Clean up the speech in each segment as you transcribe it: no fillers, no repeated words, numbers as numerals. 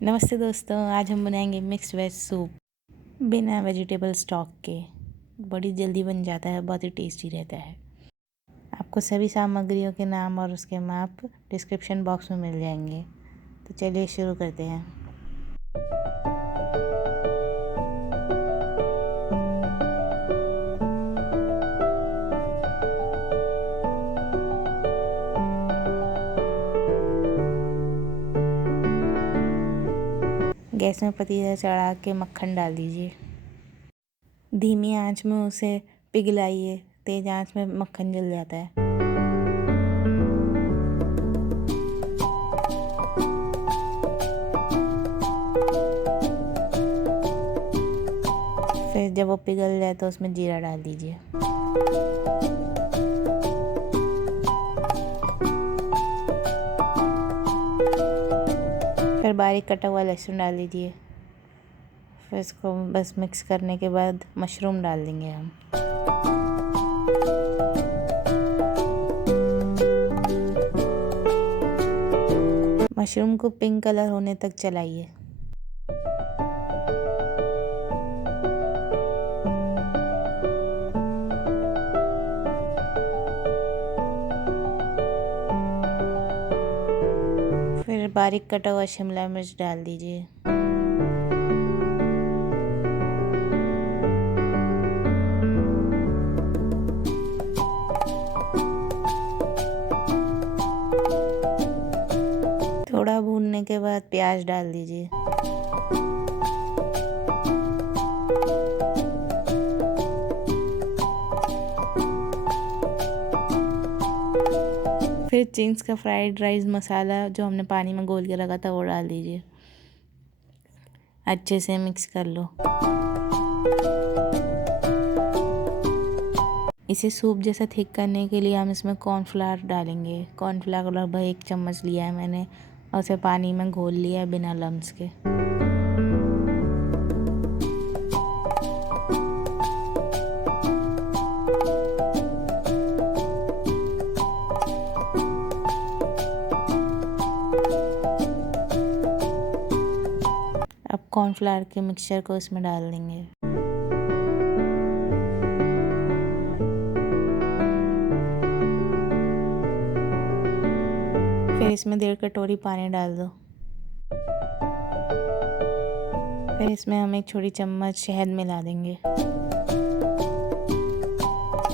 नमस्ते दोस्तों, आज हम बनाएंगे मिक्स्ड वेज सूप बिना वेजिटेबल स्टॉक के। बड़ी जल्दी बन जाता है, बहुत ही टेस्टी रहता है। आपको सभी सामग्रियों के नाम और उसके माप डिस्क्रिप्शन बॉक्स में मिल जाएंगे। तो चलिए शुरू करते हैं। गैस में पतीला चढ़ा के मक्खन डाल दीजिए। धीमी आंच में उसे पिघलाइए, तेज आंच में मक्खन जल जाता है। फिर जब वो पिघल जाए तो उसमें जीरा डाल दीजिए। फिर बारीक कटा हुआ लहसुन डाल दीजिए। फिर इसको बस मिक्स करने के बाद मशरूम डाल देंगे हम। मशरूम को पिंक कलर होने तक चलाइए। फिर बारीक कटा हुआ शिमला मिर्च डाल दीजिए। थोड़ा भूनने के बाद प्याज डाल दीजिए। फिर चिंग्स का फ्राइड राइस मसाला जो हमने पानी में घोल के रखा था वो डाल दीजिए। अच्छे से मिक्स कर लो। इसे सूप जैसा थिक करने के लिए हम इसमें कॉर्नफ्लावर डालेंगे। कॉर्नफ्लावर लगभग 1 चम्मच लिया है मैंने और उसे पानी में घोल लिया है बिना लम्स के। अब कॉर्नफ्लावर के मिक्सचर को इसमें डाल देंगे। फिर इसमें 1.5 कटोरी पानी डाल दो। फिर इसमें हम 1 छोटी चम्मच शहद मिला देंगे।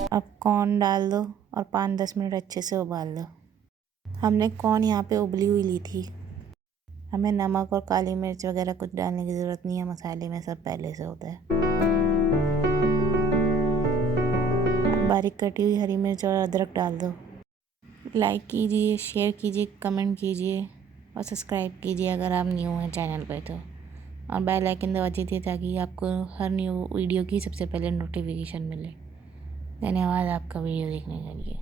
अब कॉर्न डाल दो और 5-10 मिनट अच्छे से उबाल दो। हमने कॉर्न यहाँ पे उबली हुई ली थी। हमें नमक और काली मिर्च वगैरह कुछ डालने की ज़रूरत नहीं है, मसाले में सब पहले से होता है। बारीक कटी हुई हरी मिर्च और अदरक डाल दो। लाइक कीजिए, शेयर कीजिए, कमेंट कीजिए और सब्सक्राइब कीजिए अगर आप न्यू हैं चैनल पर तो। और बेल आइकन दबा दीजिए ताकि आपको हर न्यू वीडियो की सबसे पहले नोटिफिकेशन मिले। धन्यवाद आपका वीडियो देखने के लिए।